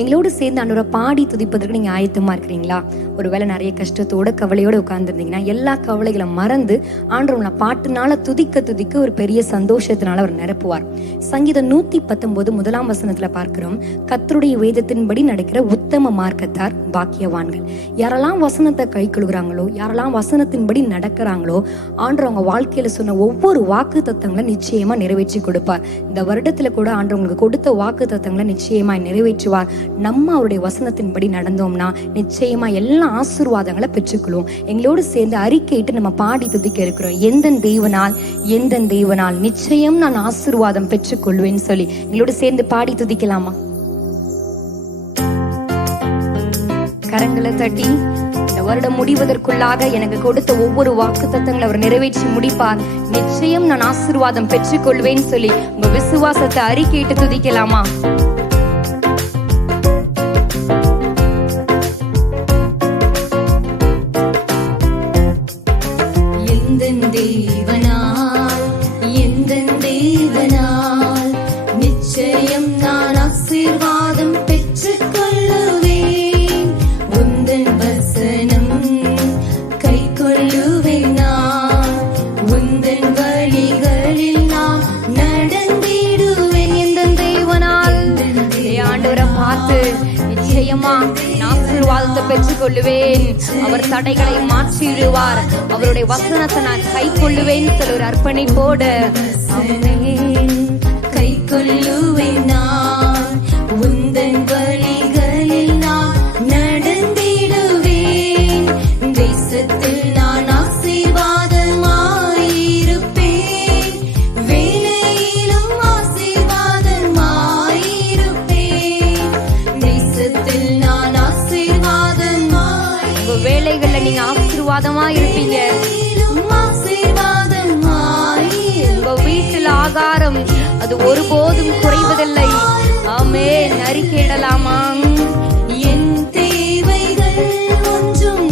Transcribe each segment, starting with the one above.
எங்களோடு சேர்ந்து ஆண்டவரை பாடி துதிப்பதற்கு நீங்க ஆயத்தமா இருக்கிறீங்களா? ஒருவேளை நிறைய கஷ்டத்தோட கவலையோட உட்கார்ந்துருந்தீங்கன்னா எல்லா கவலைகளை மறந்து ஆண்டவரை பாட்டுனால துதிக்க ஒரு பெரிய சந்தோஷத்தினால அவர் நிரப்புவார். சங்கீதம் 119 முதலாம் வசனத்துல பார்க்கிறோம், கர்த்தருடைய வேதத்தின்படி நடக்கிற உத்தம மார்க்கத்தார் பாக்கியவான்கள். யாரெல்லாம் வசனத்தை கை கொள்கிறாங்களோ, யாரெல்லாம் வசனத்தின்படி நடக்கிறாங்களோ, ஆண்டவர் அவங்க வாழ்க்கையில சொன்ன ஒவ்வொரு வாக்கு தத்தங்களை நிச்சயமா நிறைவேற்றி கொடுப்பார். இந்த வருடத்துல கூட ஆண்டவர் உங்களுக்கு கொடுத்த வாக்கு தத்தங்களை நிச்சயமா நிறைவேற்றுவார். நம்ம அவருடைய வசனத்தின்படி நடந்தோம்னா நிச்சயமா எல்லா ஆசீர்வாதங்களை பெற்றுக்கொள்வோம். எங்களோடு சேர்ந்து அறிக்கையிட்டு நம்ம பாடி துதிக்க இருக்கிறோம். எந்த தேவனால் நிச்சயம் நான் ஆசீர்வாதம் பெற்றுக்கொள்வேன்னு சொல்லி எங்களோடு சேர்ந்து பாடி துதிக்கலாமா? கரங்களை தட்டி, இந்த வருடம் முடிவதற்குள்ளாக எனக்கு கொடுத்த ஒவ்வொரு வாக்கு தத்தங்களை அவர் நிறைவேற்றி முடிப்பார். நிச்சயம் நான் ஆசீர்வாதம் பெற்றுக்கொள்வேன்னு சொல்லி உங்க விசுவாசத்தை அறிக்கையிட்டு துதிக்கலாமா? நிச்சயம் நான் ஆசீர்வாதம் பெற்றுக்கொள்ளுவேன். உந்தன் வசனம் கை கொள்ளுவேன். நான் உந்தன் வழிகளில் நான் நடந்திடுவேன். எந்த தேவனால் ஆண்டவரை பார்த்து நிச்சயமா ஆசீர்வாதத்தை பெற்றுக் கொள்ளுவேன். அவர் தடைகளை மாற்றிடுவார். அவருடைய வசனத்தை நான் கை கொள்ளுவேன் சொல்ல ஒரு அர்ப்பணிப்போடு கை கொள்ளுவேன். நான் உந்தன் வழிகளில் நான் நடந்திடுவேன். தேசத்தில் நான் ஆசீர்வாதமாயிருப்பேன். வேலையிலும் ஆசீர்வாதமாயிருப்பேன். தேசத்தில் நான் ஆசீர்வாதமாயிருப்பேன். வேலைகள்ல நீங்க ஆசீர்வாதமா இருப்பீங்க. உங்க வீட்டில் ஆகாரம் அது ஒருபோதும் குறைவதில்லை. ஆமென். அறிக்கையிடலாமா? என் தேவைகள் ஒன்றும்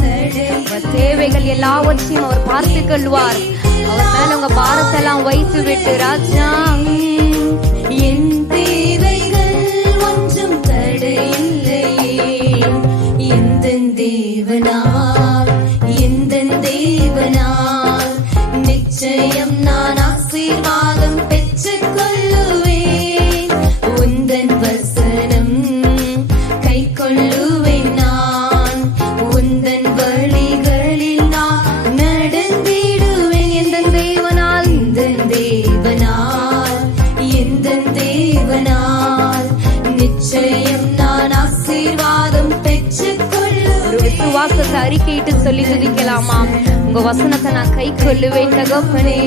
தேவைகள் எல்லாவற்றையும் அவர் பார்த்துக் கொள்வார். அவர் மேல உங்க பாரத்தெல்லாம் வைத்து விட்டு ராஜா, என் தேவைகள் ஒன்றும் தடையில்லையே. எந்த தேவனால் நிச்சயம் நான் ஆசீர்வாதம் பெற்றுக்கொள்ளுவேன். உந்தன் வசனம் கை கொள்ளுவேன். நான் உந்தன் வழிகளில் நான் நடந்திடுவேன். எந்த தேவனால் நிச்சயம் நான் ஆசீர்வாதம் பெற்றுக்கொள்ளுவேன். ஒரு விசுவாசத்தை அறிக்கையிட்டு சொல்லி துதிக்கலாமா? உங்க வசனத்தை நான் கை கொள்ளுவேன் தகப்பனே.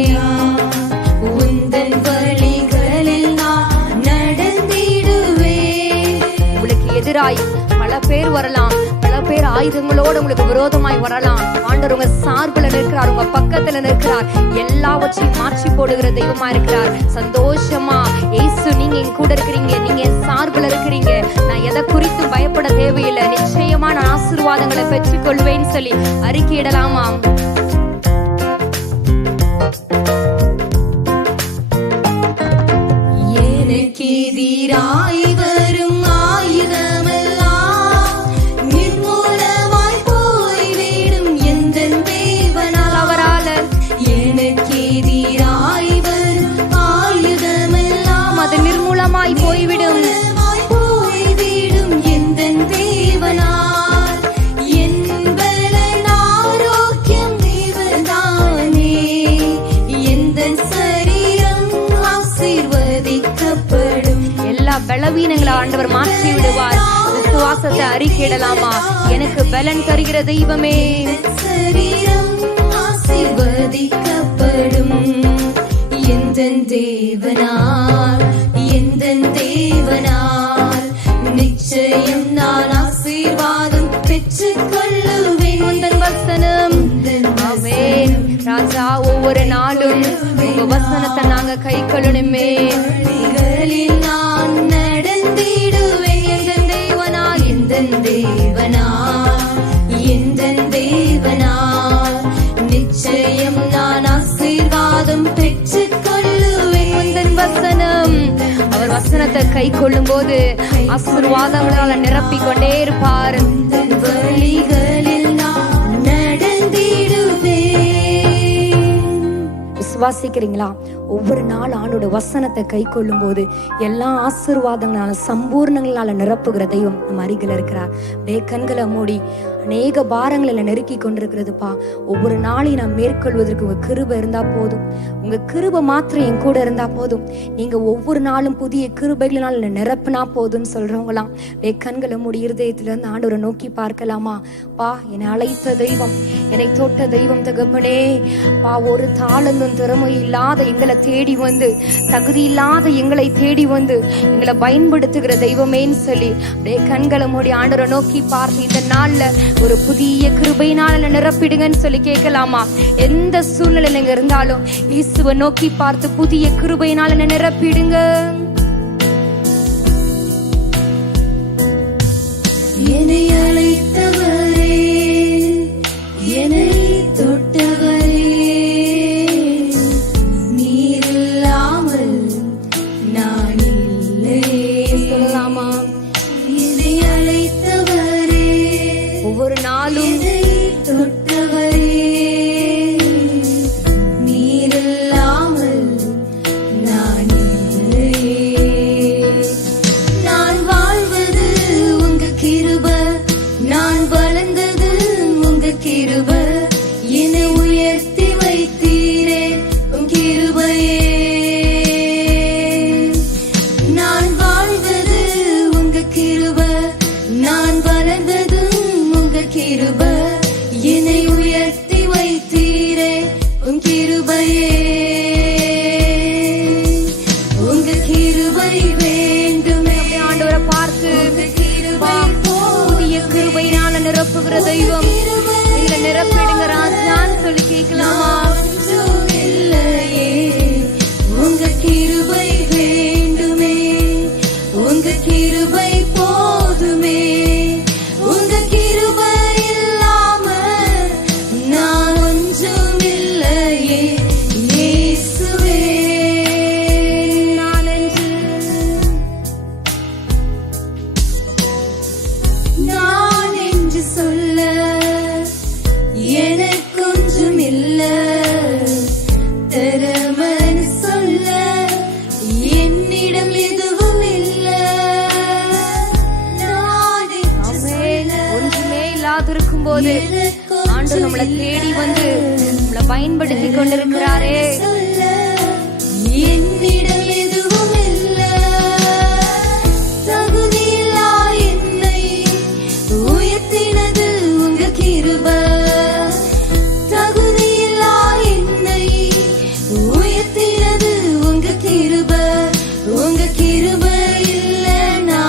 உந்தன் வழிகளில் நான் நடந்திடுவேன். உங்களுக்கு எதிராய் பல பேர் வரலாம், பல பேர் ஆயுதங்களோடு உங்களுக்கு விரோதமாய் வரலாம். ஆண்டவர் உங்க சார்புல நிற்கிறார், உங்க பக்கத்துல நிற்கிறார். எல்லாவற்றையும் மாற்றி போடுகிற தெய்வமா இருக்கிறார். சந்தோஷமா இயேசு நீங்க என் கூட இருக்கிறீங்க, நீங்க என் சார்புல இருக்கிறீங்க, நான் எதை குறித்து பயப்பட தேவையில்லை, நிச்சயமா நான் ஆசீர்வாதங்களை பெற்றுக் கொள்வேன்னு சொல்லி அறிக்கையிடலாமா? எனக்கு எதிராய் வரும் ஆயுதமெல்லாம் நிர்மூலமாய் போய்விடும். எந்த தேவனால் அவரால எனக்கு எதிராய் வரும் ஆயுதமெல்லாம் அது நிர்மூலமாய் போய்விடும். எந்த தேவனால் என் பலன் ஆரோக்கியம் இவர்தானே. எந்த சரீரம் ஆசீர்வதிக்கப்படும். எல்லா பலவீனங்களை ஆண்டவர் மாற்றி விடுவார். விசுவாசத்தை அறிக்கையிடலாமா? எனக்கு பலன் தருகிற தெய்வமே. சரீரம் ஆசீர்வதிக்கப்படும். எந்த தேவனால் நிச்சயம் நான் ஆசீர்வாதம் பெற்றுக்கொள்ளுவேன். உந்தன் வசனம் ஆமென். ராஜா, ஒவ்வொரு நாளும் உங்க வசனத்தை நாங்க கை கொள்ளணுமே. நான் நடந்திடுவேன். எந்த தேவனால் நிச்சயம் நான் ஆசீர்வாதம் பெற்றுக்கொள்ளுவேன். உந்தன் வசனம், அவர் வசனத்தை கை கொள்ளும் போது ஆசீர்வாதங்களால நிரப்பிக் கொண்டே இருப்பார். வழிகளில் நான் நடந்திடுவேன். விசுவாசிக்கிறீங்களா? ஒவ்வொரு நாள் ஆண்டோட வசனத்தை கை கொள்ளும் போது எல்லா ஆசீர்வாதங்களால சம்பூர்ணங்களால நிரப்புகிற தெய்வம் நம்ம அருகில் இருக்கிறார். கண்களை மூடி அநேக பாரங்களை நெருக்கி கொண்டிருக்கிறதுப்பா. ஒவ்வொரு நாளையும் நான் மேற்கொள்வதற்கு உங்க கிருபை இருந்தா போதும். உங்க கிருபை மாத்திரம் என் கூட இருந்தா போதும். நீங்க ஒவ்வொரு நாளும் புதிய கிருபைகளால் நிரப்பினா போதும்னு சொல்றவங்களாம் கண்களை மூடி இருதயத்துல இருந்து ஆண்டவரை நோக்கி பார்க்கலாமா? பா, என்னை அழைத்த தெய்வம், என்னை தொட்ட தெய்வம் தகப்பனே. பா, ஒரு தாளந்தும் திறமை இல்லாத எங்களை தேடி வந்து, தகுதி இல்லாத எங்களை தேடி வந்து எங்களை பயன்படுத்துகிற தெய்வமேன்னு சொல்லி கண்களை மூடி ஆண்டவரை நோக்கி பார்த்து இந்த நாள்ல ஒரு புதிய கிருபையினால நிரப்பிடுங்கன்னு சொல்லி கேட்கலாமா? எந்த சூழ்நிலையில நீங்க இருந்தாலும் இயேசுவை நோக்கி பார்த்து புதிய கிருபையினால நிரப்பிடுங்க. என்னை அழைத்தவரே, என்னை தொட்டவரே, நீர் இல்லாமல் நான் இல்லையே. சொல்லலாமா? என்னை அழைத்தவரே, ஒவ்வொரு நாளும் என்னை தொட்டவரே, நீர் இல்லாமல் நான் இல்லையே. நான் வாழ்வது உங்க கிருபை, நான் வளர்ந்தது உங்க கிருபை, என்னை உயர்த்தி வைத்தீரே உன் கிருபையே. நான் வாழ்வது உங்க கிருபை, நான் வளர்ந்தது உங்க கிருபை, என்னை உயர்த்தி வைத்தீரே உன் கிருபையே. உங்க கிருபை வேண்டுமே. ஆண்டவரை பார்த்து உங்க கிருபை புதிய கிருபையினால நிரப்புகிற தெய்வம் எங்களை நிரப்பிடுங்க ராஜான்னு சொல்லி கேட்கலாமா? ஒன்றும் இல்லையே. உங்க கிருபை வேண்டுமே, உங்க கிருபை போதுமே. உங்க கிருபை இல்லாம நான் ஒன்றும் இல்லையே. இயேசுவே, நான் என்று நான் என்று சொல்ல எனக்கொன்றும் இல்ல. திறமன்னு சொல்ல என்னிடம் எதுவும் இல்ல. நான் என்று சொல்ல ஒன்றுமே இல்லாதிருக்கும் போது ஆண்டவர் நம்மளை தேடி வந்து நம்மளை பயன்படுத்தி கொண்டிருக்கிறாரே. சொல்ல என்னிடம் எதுவும் இல்ல. தகுதியில்லா என்னை உயர்த்தினது உங்க கிருபை. தகுதியில்லா என்னை உயர்த்தினது உங்க கிருபை. உங்க கிருபை இல்லைனா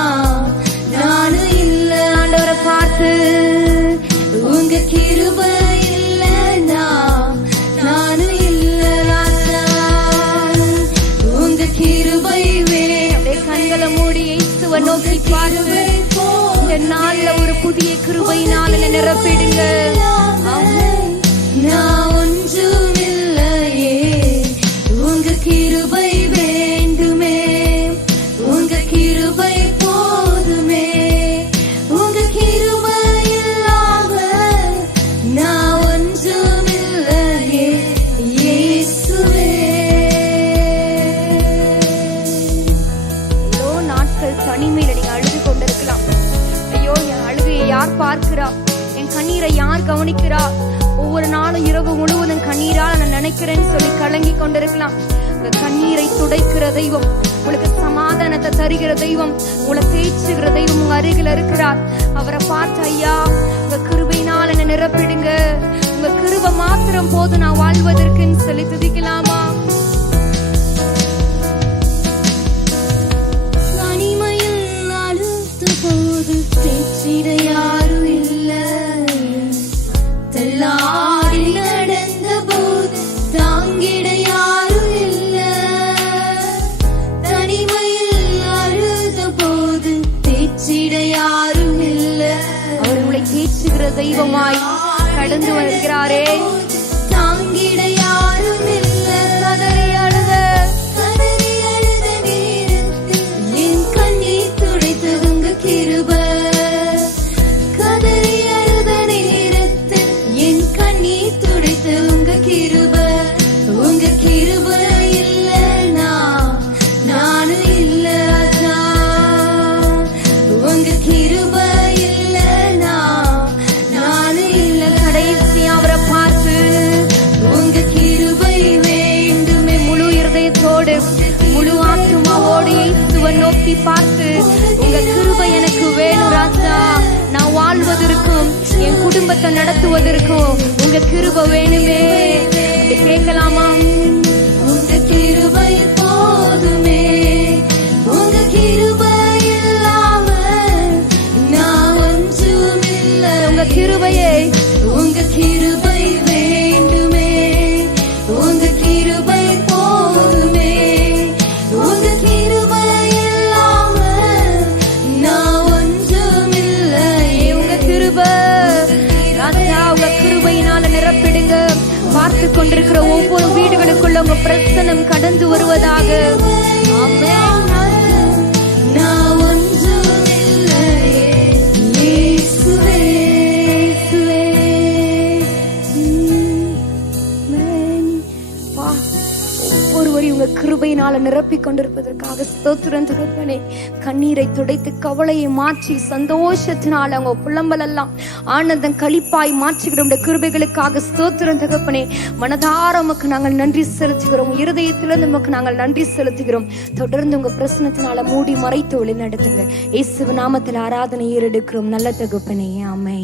நானும் இல்ல. ஆண்டவரை பார்த்து உங்க கிருபை இல்லைனா நானும் இல்ல ராஜா. உங்க கிருபை அப்படியே கண்களை மூடி இயேசுவை நோக்கி பார்த்து இந்த நாள்ல ஒரு புதிய கிருபையினால என்னை நிரப்பிடுங்க. ஆமென். நான் ஒன்றும் இல்லையே. உங்க கிருபை வேண்டுமே, உங்க கிருபை போதுமே. உங்க கிருபை இல்லாம நான் ஒன்றும் இல்லையே. இயேசுவே, எவ்வளோ நாட்கள் தனிமையில நீங்க அழுது கொண்டிருக்கலாம். ஐயோ, என் அழுகையை யார் பார்க்கிறா? என் கண்ணீரை யார் கவனிக்கிறா? ஒவ்வொரு நாளும் இரவு முழுவதும் கண்ணீரால் நான் நினைக்கிறேன்னு சொல்லி கலங்கி கொண்டிருக்கலாம். உங்க கண்ணீரை துடைக்கிற தெய்வம், உங்களுக்கு சமாதானத்தை தருகிற தெய்வம், உங்களை தேய்ச்சுகிற தெய்வம் உங்க அருகில் இருக்கிறார். அவரை பார்த்து ஐயா, உங்க கிருபையினால் என்னை நிரப்பிடுங்க, உங்க கிருபை மாத்திரம் போதும் நான் வாழ்வதற்குன்னு சொல்லி துதிக்கலாமா? தனிமையில் அழுத்த போது தேற்றிட யாரும் இல்ல. தள்ளாடி நடந்த போது தாங்கிட யாரும் இல்ல. தனிமையில் அழுத போது தேற்றிட யாரும் இல்ல. அவர் உங்களை தேய்ச்சுகிற தெய்வமாய் கடந்து வருகிறாரே. தாங்கிட யாரும் இல்ல. கதறி அழுத கதறி அழுத நேரத்தில் என் உங்க கிருபை இல்லைனா நானே இல்லை. கடைசி அவரை பார்த்து உங்க கிருபை வேண்டுமே. முழு இருதயத்தோடு முழு ஆத்துமாவோடு இயேசுவை நோக்கி பார்த்து, உங்க கிருபை எனக்கு வேணும் ராஜா, நான் வாழ்வதற்கும் என் குடும்பத்தை நடத்துவதற்கும் உங்க கிருபை வேணுமே. கேட்கலாமா? உங்க கிருபை போதுமே. உங்க கிருபை இல்லாம நான் ஒன்றுமில்லை. உங்க கிருபையை உங்க கிருபை வேண்டுமே. உங்க கிருபை போதுமே. உங்க கிருபை இல்லாம நான் ஒன்றுமில்லை. உங்க கிருபை ராஜா, உங்க கிருபையினால நிரப்பிடுங்க. பார்த்து கொண்டிருக்கிற ஒவ்வொரு வீடுகளுக்குள்ள உங்க பிரசனம் கடந்து வருவதாக. ஆமென். நான் ஒன்றுமில்லை. இயேசுவே, இயேசுவே. ஆமென். வா, ஒவ்வொருவரையும் உங்க கிருபையினால நிரப்பி கொண்டிருப்பதற்காக ஸ்தோத்திரம் தகப்பனே. கண்ணீரை துடைத்து கவலையை மாற்றி சந்தோஷத்தினால அவங்க புலம்பல் எல்லாம் ஆனந்தம் களிப்பாய் மாற்றுகிற உடைய கிருபைகளுக்காக ஸ்தோத்திரம் தகப்பனே. மனதார உமக்கு நாங்கள் நன்றி செலுத்துகிறோம். இருதயத்திலிருந்து உமக்கு நாங்கள் நன்றி செலுத்துகிறோம். தொடர்ந்து உங்க பிரசனத்தினால மூடி மறைத்து வழி நடத்துங்க. இயேசு நாமத்தில் ஆராதனை ஏறெடுக்கிறோம் நல்ல தகப்பனே. ஆமென்.